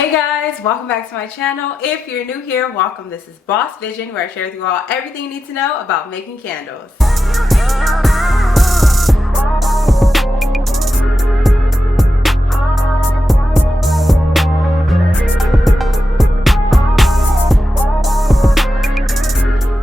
Hey guys, welcome back to my channel. If you're new here, welcome. This is Boss Vision, where I share with you all everything you need to know about making candles.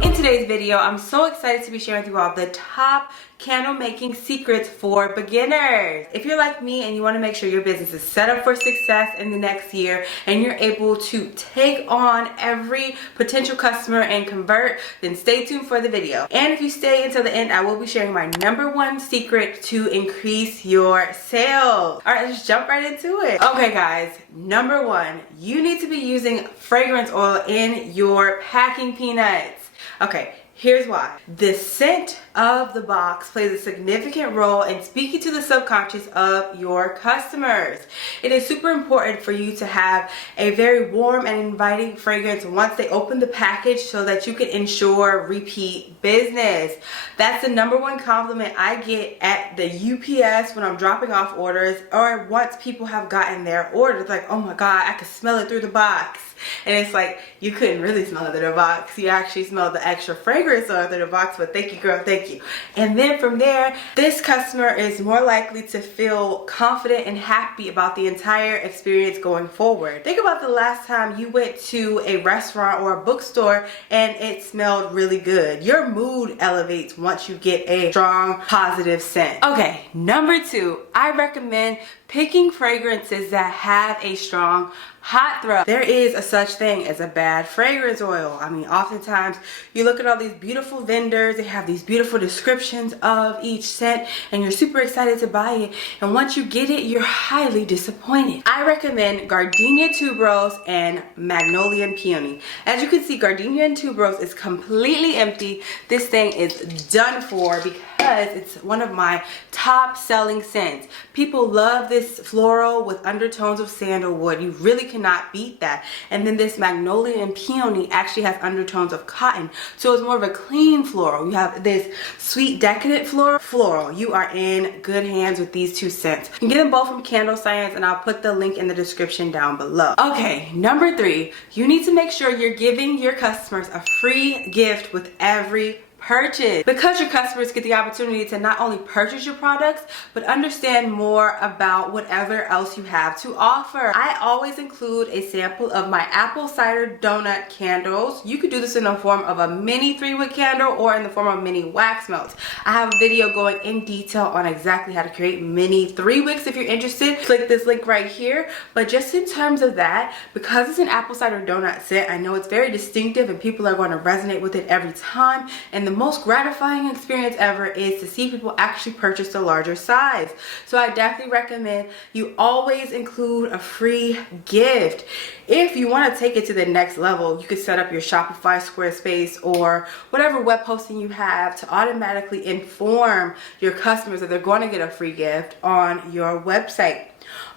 In today's video, I'm so excited to be sharing with you all the top candle making secrets for beginners. If you're like me and you want to make sure your business is set up for success in the next year and you're able to take on every potential customer and convert, then stay tuned for the video. And if you stay until the end, I will be sharing my #1 secret to increase your sales. All right, let's jump right into it. Okay guys, #1, you need to be using fragrance oil in your packing peanuts. Okay, here's why. The scent of the box plays a significant role in speaking to the subconscious of your customers. It is super important for you to have a very warm and inviting fragrance once they open the package so that you can ensure repeat business. That's the #1 compliment I get at the UPS when I'm dropping off orders, or once people have gotten their order. It's like, oh my God, I could smell it through the box. And it's like, you couldn't really smell it through the box. You actually smell the extra fragrance oil through the box, but thank you girl, thank you. And then from there, this customer is more likely to feel confident and happy about the entire experience going forward. Think about the last time you went to a restaurant or a bookstore and it smelled really good. Your mood elevates once you get a strong, positive scent. Okay, #2, I recommend picking fragrances that have a strong hot throw. There is a such thing as a bad fragrance oil. I mean, oftentimes you look at all these beautiful vendors, they have these beautiful descriptions of each scent and you're super excited to buy it, and once you get it, you're highly disappointed. I recommend Gardenia Tuberose and Magnolia and Peony. As you can see, Gardenia and Tuberose is completely empty. This thing is done for because it's one of my top selling scents. People love this floral with undertones of sandalwood. You really cannot beat that. And then this Magnolia and Peony actually has undertones of cotton, so it's more of a clean floral. You have this sweet decadent floral. You are in good hands with these two scents. You can get them both from Candle Science, and I'll put the link in the description down below. Okay, #3, you need to make sure you're giving your customers a free gift with every purchase, because your customers get the opportunity to not only purchase your products but understand more about whatever else you have to offer. I always include a sample of my apple cider donut candles. You could do this in the form of a mini 3-wick candle or in the form of mini wax melts. I have a video going in detail on exactly how to create mini 3-wicks. If you're interested, click this link right here. But just in terms of that, because it's an apple cider donut scent, I know it's very distinctive and people are going to resonate with it every time, and the most gratifying experience ever is to see people actually purchase the larger size. So I definitely recommend you always include a free gift. If you want to take it to the next level, you could set up your Shopify, Squarespace, or whatever web hosting you have to automatically inform your customers that they're going to get a free gift on your website.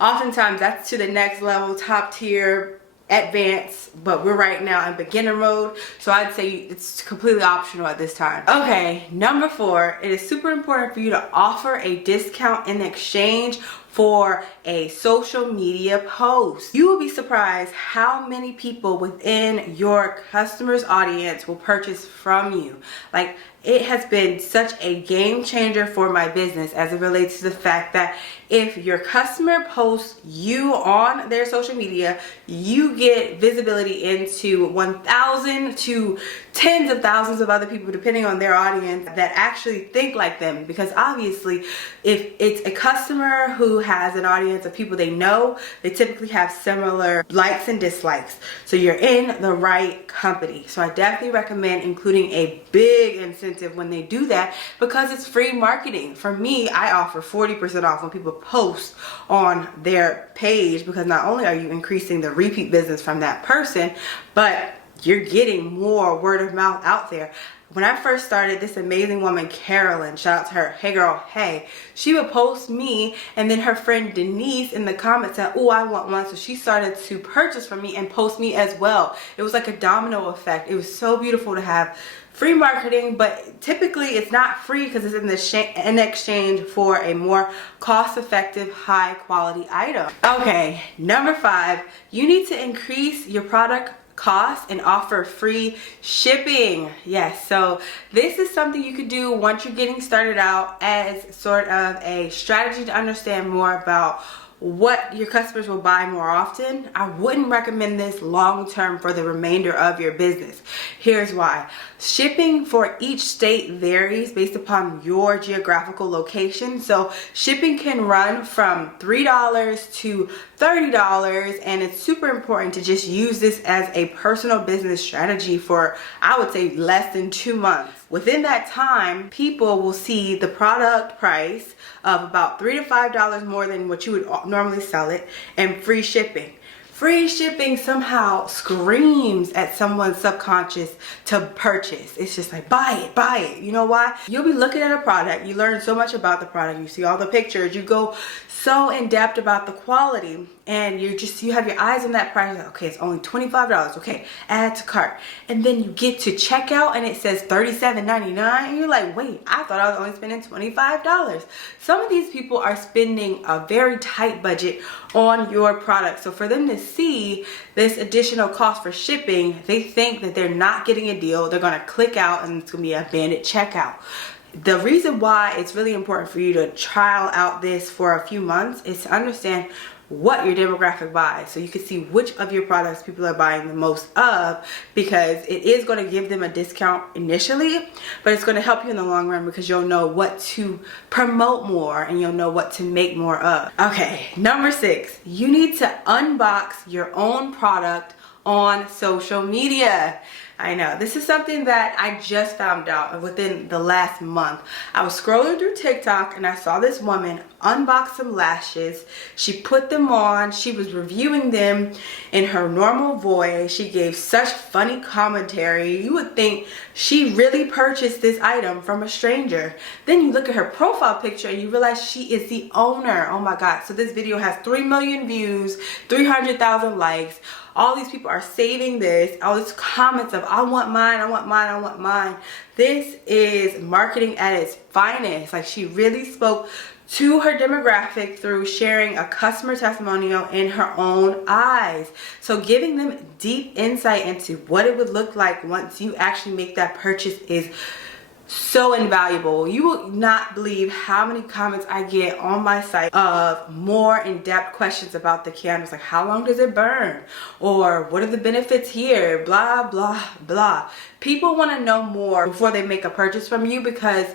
Oftentimes that's to the next level, top tier, advanced, but we're right now in beginner mode, so I'd say it's completely optional at this time. Okay, #4, it is super important for you to offer a discount in exchange for a social media post. You will be surprised how many people within your customer's audience will purchase from you. Like, it has been such a game changer for my business as it relates to the fact that if your customer posts you on their social media, you get visibility into 1,000 to tens of thousands of other people, depending on their audience, that actually think like them. Because obviously, if it's a customer who has an audience of people they know, they typically have similar likes and dislikes. So you're in the right company. So I definitely recommend including a big incentive when they do that, because it's free marketing. For me, I offer 40% off when people post on their page, because not only are you increasing the repeat business from that person, but you're getting more word of mouth out there. when I first started, this amazing woman, Carolyn, shout out to her, hey girl, hey, she would post me, and then her friend Denise in the comments said, oh, I want one. So she started to purchase from me and post me as well. It was like a domino effect. It was so beautiful to have free marketing, but typically it's not free because it's in exchange for a more cost-effective, high-quality item. Okay, number 5, you need to increase your product cost and offer free shipping. Yes, so this is something you could do once you're getting started out as sort of a strategy to understand more about what your customers will buy more often. I wouldn't recommend this long term for the remainder of your business. Here's why. Shipping for each state varies based upon your geographical location. So shipping can run from $3 to $30, and it's super important to just use this as a personal business strategy for, I would say, less than 2 months. Within that time, people will see the product price of about $3 to $5 more than what you would normally sell it, and free shipping. Free shipping somehow screams at someone's subconscious to purchase. It's just like, buy it, buy it. You know why? You'll be looking at a product, you learn so much about the product, you see all the pictures, you go so in depth about the quality, and you have your eyes on that price. Like, okay, it's only $25. Okay, add to cart. And then you get to checkout and it says $37.99, and you're like, wait, I thought I was only spending $25. Some of these people are spending a very tight budget on your product. So for them to see this additional cost for shipping, they think that they're not getting a deal. They're gonna click out and it's gonna be a bandit checkout. The reason why it's really important for you to trial out this for a few months is to understand what your demographic buys, so you can see which of your products people are buying the most of, because it is going to give them a discount initially, but it's going to help you in the long run because you'll know what to promote more and you'll know what to make more of. Okay, number 6, you need to unbox your own product on social media. I know, this is something that I just found out within the last month. I was scrolling through TikTok and I saw this woman unbox some lashes. She put them on, she was reviewing them in her normal voice. She gave such funny commentary. You would think she really purchased this item from a stranger. Then you look at her profile picture and you realize she is the owner. Oh my God. So this video has 3 million views, 300,000 likes. All these people are saving this, all these comments of, I want mine, I want mine, I want mine. This is marketing at its finest. Like, she really spoke to her demographic through sharing a customer testimonial in her own eyes. So giving them deep insight into what it would look like once you actually make that purchase is so invaluable. You will not believe how many comments I get on my site of more in-depth questions about the candles, like how long does it burn, or what are the benefits here, blah blah blah. People want to know more before they make a purchase from you, because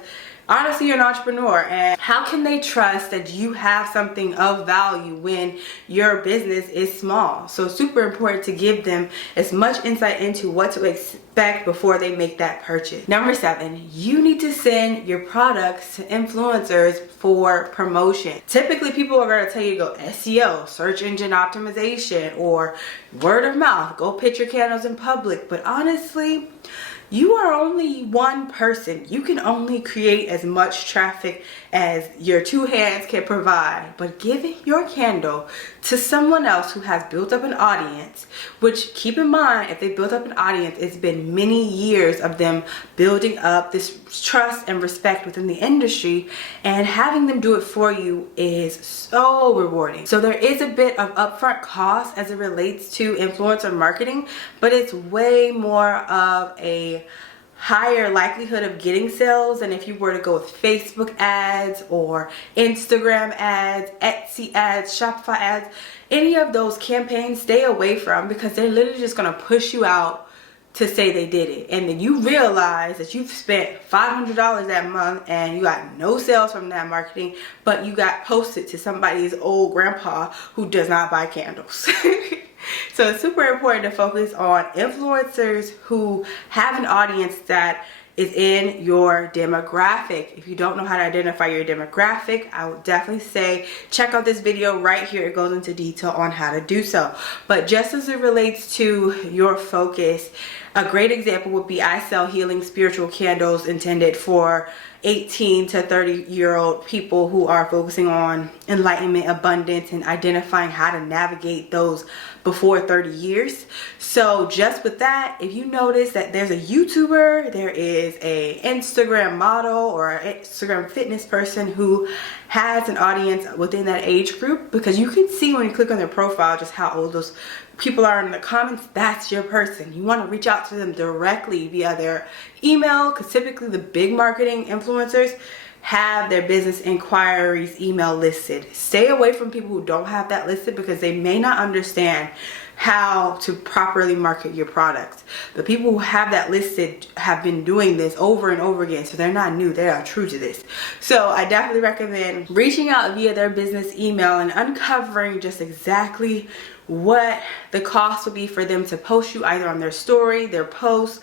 honestly, you're an entrepreneur, and how can they trust that you have something of value when your business is small? So super important to give them as much insight into what to expect before they make that purchase. Number 7, you need to send your products to influencers for promotion. Typically, people are going to tell you to go SEO, search engine optimization, or word of mouth, go pitch your candles in public. But honestly, you are only one person. You can only create as much traffic as your 2 hands can provide. But giving your candle to someone else who has built up an audience, which, keep in mind, if they built up an audience, it's been many years of them building up this trust and respect within the industry, and having them do it for you is so rewarding. So there is a bit of upfront cost as it relates to influencer marketing, but it's way more of a higher likelihood of getting sales than if you were to go with Facebook ads or Instagram ads, Etsy ads, Shopify ads. Any of those campaigns, stay away from, because they're literally just going to push you out to say they did it, and then you realize that you've spent $500 that month and you got no sales from that marketing, but you got posted to somebody's old grandpa who does not buy candles. So it's super important to focus on influencers who have an audience that is in your demographic. If you don't know how to identify your demographic, I would definitely say check out this video right here. It goes into detail on how to do so. But just as it relates to your focus, a great example would be I sell healing spiritual candles intended for 18 to 30-year-old people who are focusing on enlightenment, abundance, and identifying how to navigate those before 30 years. So just with that, if you notice that there's a YouTuber, there is a Instagram model or an Instagram fitness person who has an audience within that age group, because you can see when you click on their profile just how old those people are in the comments, that's your person. You want to reach out to them directly via their email, because typically the big marketing influencers have their business inquiries email listed. Stay away from people who don't have that listed, because they may not understand how to properly market your products. The people who have that listed have been doing this over and over again, so they're not new, they are true to this. So I definitely recommend reaching out via their business email and uncovering just exactly what the cost would be for them to post you either on their story, their post,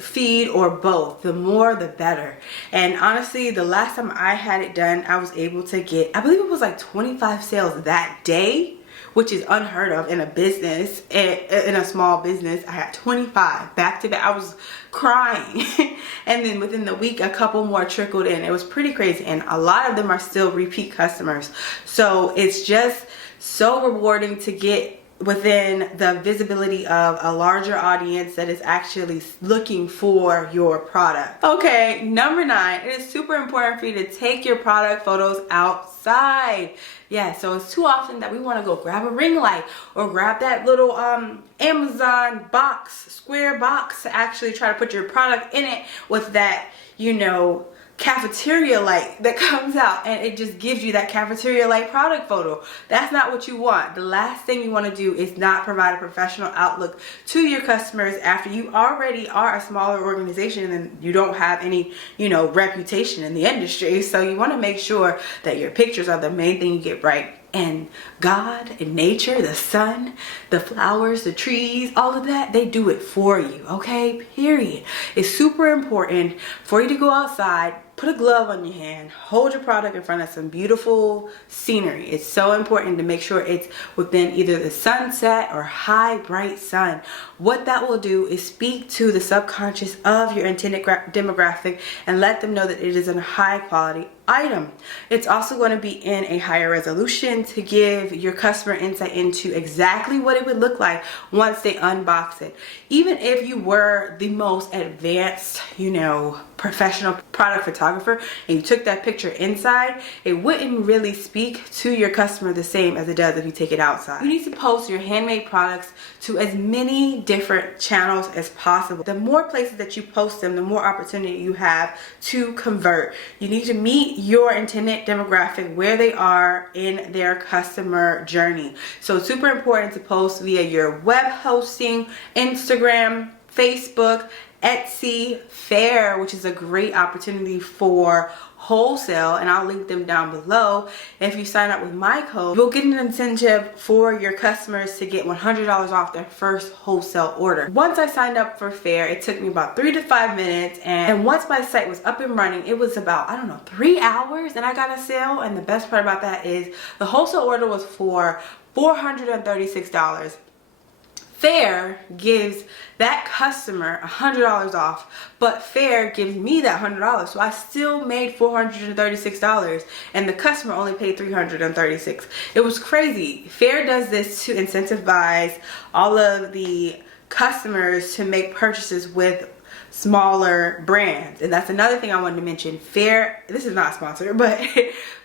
feed, or both. The more the better. And honestly, the last time I had it done, I was able to get, I believe it was like 25 sales that day, which is unheard of in a business, in a small business. I had 25 back to back. I was crying. And then within the week, a couple more trickled in. It was pretty crazy. And a lot of them are still repeat customers. So it's just so rewarding to get within the visibility of a larger audience that is actually looking for your product. Okay, number 9, it is super important for you to take your product photos outside. Yeah, so it's too often that we want to go grab a ring light or grab that little Amazon box, square box, to actually try to put your product in it with that, you know, cafeteria light that comes out, and it just gives you that cafeteria light product photo. That's not what you want. The last thing you want to do is not provide a professional outlook to your customers after you already are a smaller organization and you don't have any, you know, reputation in the industry. So you want to make sure that your pictures are the main thing you get right. And God and nature, the sun, the flowers, the trees, all of that, they do it for you, okay? Period. It's super important for you to go outside, put a glove on your hand, hold your product in front of some beautiful scenery. It's so important to make sure it's within either the sunset or high, bright sun. What that will do is speak to the subconscious of your intended demographic and let them know that it is a high quality item. It's also going to be in a higher resolution to give your customer insight into exactly what it would look like once they unbox it. Even if you were the most advanced, you know, professional product photographer and you took that picture inside, it wouldn't really speak to your customer the same as it does if you take it outside. You need to post your handmade products to as many different channels as possible. The more places that you post them, the more opportunity you have to convert. You need to meet your intended demographic where they are in their customer journey. So it's super important to post via your web hosting, Instagram, Facebook, Etsy, Faire, which is a great opportunity for wholesale, and I'll link them down below. If you sign up with my code, you'll get an incentive for your customers to get $100 off their first wholesale order. Once I signed up for Faire, it took me about 3 to 5 minutes, and once my site was up and running, it was about, I don't know, 3 hours, and I got a sale. And the best part about that is the wholesale order was for $436. Faire gives that customer $100 off, but Faire gives me that $100, so I still made $436, and the customer only paid $336. It was crazy. Faire does this to incentivize all of the customers to make purchases with smaller brands, and that's another thing I wanted to mention. Faire, this is not sponsored, but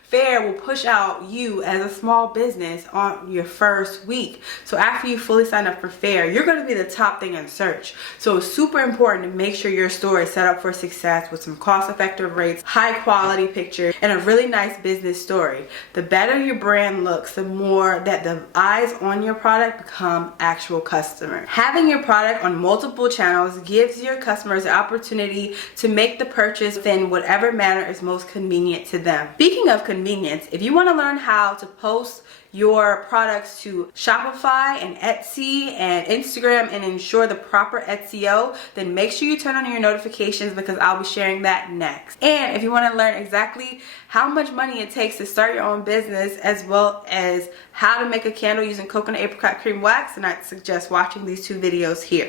Faire will push out you as a small business on your first week. So after you fully sign up for Faire, you're going to be the top thing in search. So it's super important to make sure your store is set up for success with some cost-effective rates, high quality pictures, and a really nice business story. The better your brand looks, the more that the eyes on your product become actual customers. Having your product on multiple channels gives your customers the opportunity to make the purchase in whatever manner is most convenient to them. Speaking of convenience, convenience. If you want to learn how to post your products to Shopify and Etsy and Instagram and ensure the proper SEO, then make sure you turn on your notifications because I'll be sharing that next. And if you want to learn exactly how much money it takes to start your own business, as well as how to make a candle using coconut apricot cream wax, then I'd suggest watching these two videos here.